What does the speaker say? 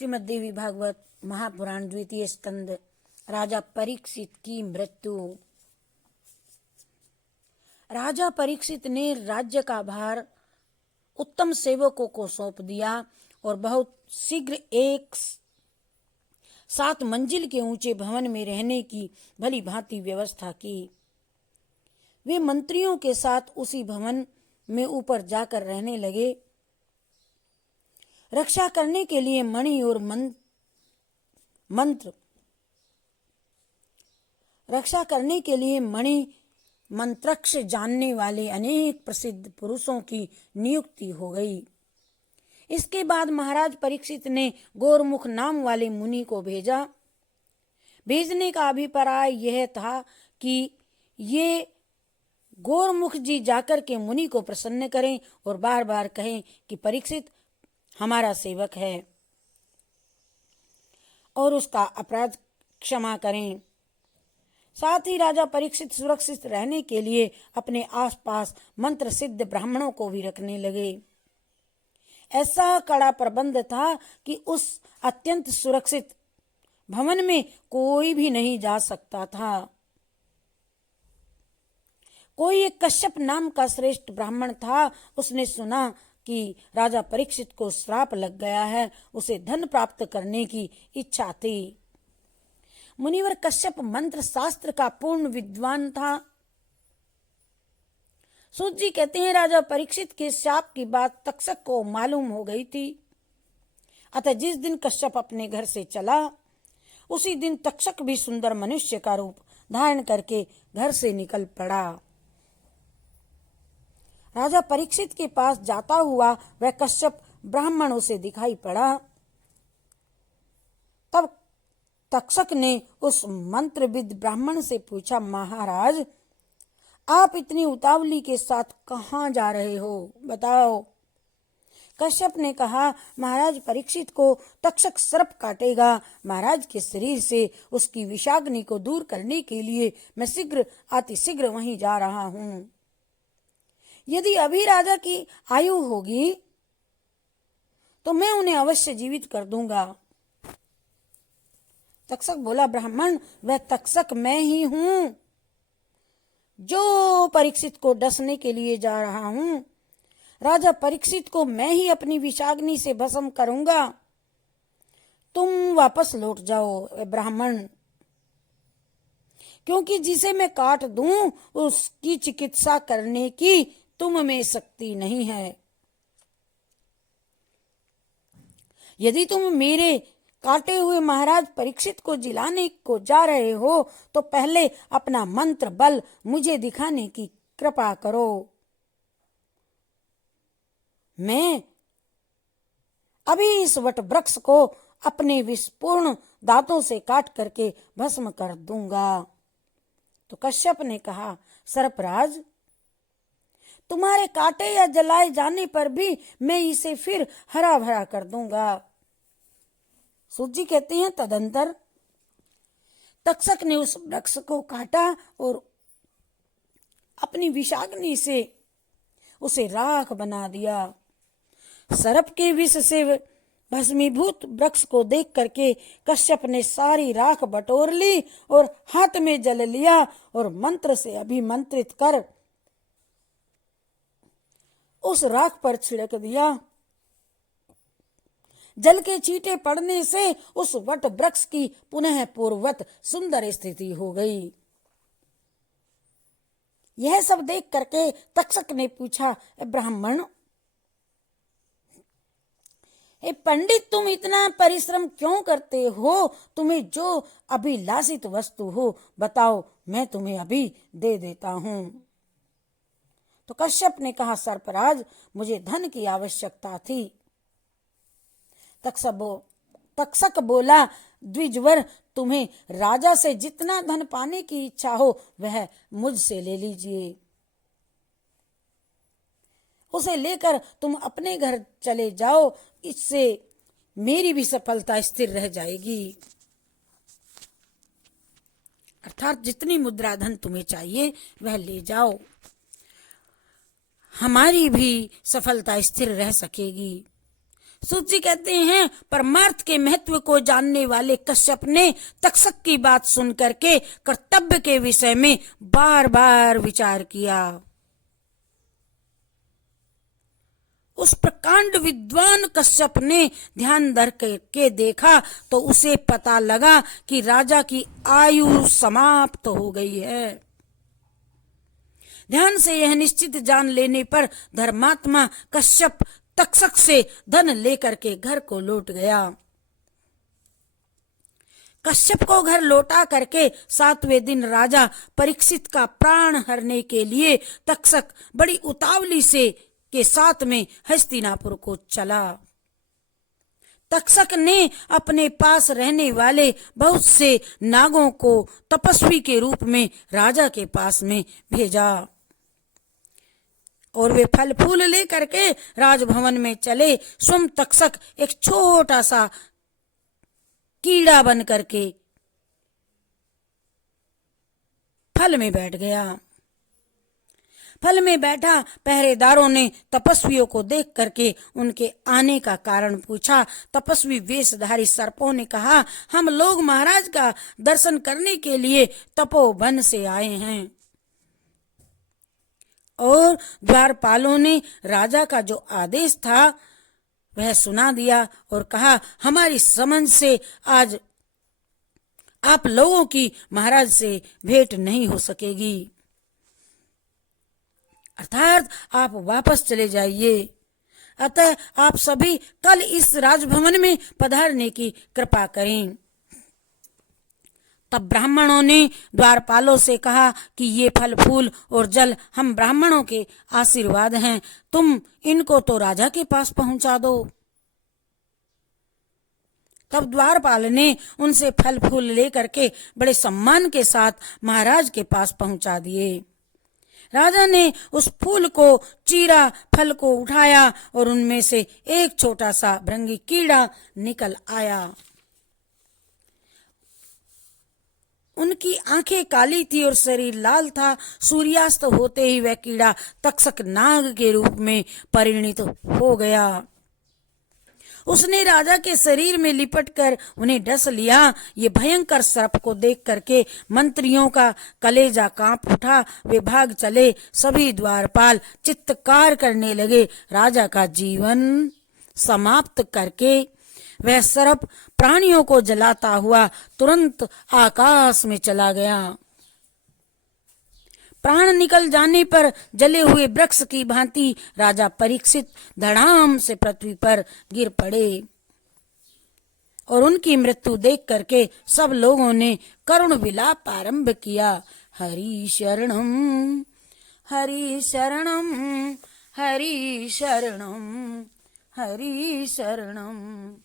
श्रीमद् देवी भागवत महापुराण द्वितीय स्कंद। राजा परीक्षित की मृत्यु। राजा परीक्षित ने राज्य का भार उत्तम सेवकों को सौंप दिया और बहुत शीघ्र एक 7 मंजिल के ऊंचे भवन में रहने की भली भांति व्यवस्था की। वे मंत्रियों के साथ उसी भवन में ऊपर जाकर रहने लगे। रक्षा करने के लिए मणि और रक्षा करने के लिए मणि मंत्रक्ष जानने वाले अनेक प्रसिद्ध पुरुषों की नियुक्ति हो गई। इसके बाद महाराज परीक्षित ने गौरमुख नाम वाले मुनि को भेजा। भेजने का अभिप्राय यह था कि ये गौरमुख जी जाकर के मुनि को प्रसन्न करें और बार बार कहें कि परीक्षित हमारा सेवक है और उसका अपराध क्षमा करें। साथ ही राजा परीक्षित सुरक्षित रहने के लिए अपने आसपास मंत्र सिद्ध ब्राह्मणों को भी रखने लगे। ऐसा कड़ा प्रबंध था कि उस अत्यंत सुरक्षित भवन में कोई भी नहीं जा सकता था। कोई एक कश्यप नाम का श्रेष्ठ ब्राह्मण था। उसने सुना कि राजा परीक्षित को श्राप लग गया है। उसे धन प्राप्त करने की इच्छा थी। मुनिवर कश्यप मंत्र शास्त्र का पूर्ण विद्वान था। सूत जी कहते हैं, राजा परीक्षित के शाप की बात तक्षक को मालूम हो गई थी। अतः जिस दिन कश्यप अपने घर से चला, उसी दिन तक्षक भी सुंदर मनुष्य का रूप धारण करके घर से निकल पड़ा। राजा परीक्षित के पास जाता हुआ वह कश्यप ब्राह्मण उसे दिखाई पड़ा। तब तक्षक ने उस मंत्रविद ब्राह्मण से पूछा, महाराज आप इतनी उतावली के साथ कहाँ जा रहे हो, बताओ। कश्यप ने कहा, महाराज परीक्षित को तक्षक सर्प काटेगा। महाराज के शरीर से उसकी विषाग्नि को दूर करने के लिए मैं अतिशीघ्र वहीं जा रहा हूँ। यदि अभी राजा की आयु होगी तो मैं उन्हें अवश्य जीवित कर दूंगा। तक्षक बोला, ब्राह्मण वह तक्षक मैं ही हूं जो परीक्षित को डसने के लिए जा रहा हूं। राजा परीक्षित को मैं ही अपनी विषाग्नि से भस्म करूंगा। तुम वापस लौट जाओ ब्राह्मण, क्योंकि जिसे मैं काट दूं उसकी चिकित्सा करने की तुम में शक्ति नहीं है। यदि तुम मेरे काटे हुए महाराज परीक्षित को जिलाने को जा रहे हो तो पहले अपना मंत्र बल मुझे दिखाने की कृपा करो। मैं अभी इस वट वृक्ष को अपने विषपूर्ण दांतों से काट करके भस्म कर दूंगा। तो कश्यप ने कहा, सर्पराज तुम्हारे काटे या जलाए जाने पर भी मैं इसे फिर हरा भरा कर दूंगा। सूत जी कहते हैं, तदंतर तक्षक ने उस वृक्ष को काटा और अपनी विषाग्नि से उसे राख बना दिया। सर्प के विष से भस्मीभूत वृक्ष को देख करके कश्यप ने सारी राख बटोर ली और हाथ में जल लिया और मंत्र से अभिमंत्रित कर उस राख पर छिड़क दिया। जल के छींटे पड़ने से उस वट वृक्ष की पुनः पूर्ववत सुंदर स्थिति हो गई। यह सब देख करके तक्षक ने पूछा, ब्राह्मण पंडित तुम इतना परिश्रम क्यों करते हो? तुम्हें जो अभिलाषित वस्तु हो बताओ, मैं तुम्हें अभी दे देता हूं। तो कश्यप ने कहा, सर्पराज मुझे धन की आवश्यकता थी। तक्षक बोला, द्विजवर तुम्हें राजा से जितना धन पाने की इच्छा हो वह मुझसे ले लीजिए। उसे लेकर तुम अपने घर चले जाओ, इससे मेरी भी सफलता स्थिर रह जाएगी। अर्थात जितनी मुद्रा धन तुम्हें चाहिए वह ले जाओ, हमारी भी सफलता स्थिर रह सकेगी। सूत जी कहते हैं, परमार्थ के महत्व को जानने वाले कश्यप ने तक्षक की बात सुन करके कर्तव्य के विषय में बार बार विचार किया। उस प्रकांड विद्वान कश्यप ने ध्यान धर के देखा तो उसे पता लगा कि राजा की आयु समाप्त हो गई है। ध्यान से यह निश्चित जान लेने पर धर्मात्मा कश्यप तक्षक से धन लेकर के घर को लौट गया। कश्यप को घर लौटा करके 7वें दिन राजा परीक्षित का प्राण हरने के लिए तक्षक बड़ी उतावली से के साथ में हस्तिनापुर को चला। तक्षक ने अपने पास रहने वाले बहुत से नागों को तपस्वी के रूप में राजा के पास में भेजा और वे फल फूल लेकर के राजभवन में चले। स्वयं तक्षक एक छोटा सा कीड़ा बन करके फल में बैठ गया। फल में बैठा पहरेदारों ने तपस्वियों को देख करके उनके आने का कारण पूछा। तपस्वी वेशधारी सर्पों ने कहा, हम लोग महाराज का दर्शन करने के लिए तपोवन से आए हैं। और द्वारपालों ने राजा का जो आदेश था वह सुना दिया और कहा, हमारी समझ से आज आप लोगों की महाराज से भेंट नहीं हो सकेगी, अर्थात आप वापस चले जाइए। अतः आप सभी कल इस राजभवन में पधारने की कृपा करें। तब ब्राह्मणों ने द्वारपालों से कहा कि ये फल फूल और जल हम ब्राह्मणों के आशीर्वाद हैं, तुम इनको तो राजा के पास पहुंचा दो। तब द्वारपाल ने उनसे फल फूल लेकर के बड़े सम्मान के साथ महाराज के पास पहुंचा दिए। राजा ने उस फूल को चीरा, फल को उठाया और उनमें से एक छोटा सा भृंगी कीड़ा निकल आया। उनकी आंखें काली थी और शरीर लाल था। सूर्यास्त होते ही वह कीड़ा तक्षक नाग के रूप में परिणित हो गया। उसने राजा के शरीर में लिपटकर उन्हें डस लिया। ये भयंकर सर्प को देख करके मंत्रियों का कलेजा कांप उठा। वे भाग चले। सभी द्वारपाल चित्कार करने लगे। राजा का जीवन समाप्त करके वह सर्प प्राणियों को जलाता हुआ तुरंत आकाश में चला गया। प्राण निकल जाने पर जले हुए वृक्ष की भांति राजा परीक्षित धड़ाम से पृथ्वी पर गिर पड़े और उनकी मृत्यु देख करके सब लोगों ने करुण विलाप आरंभ किया। हरि शरणम हरि शरणम हरि शरणम हरि शरणम।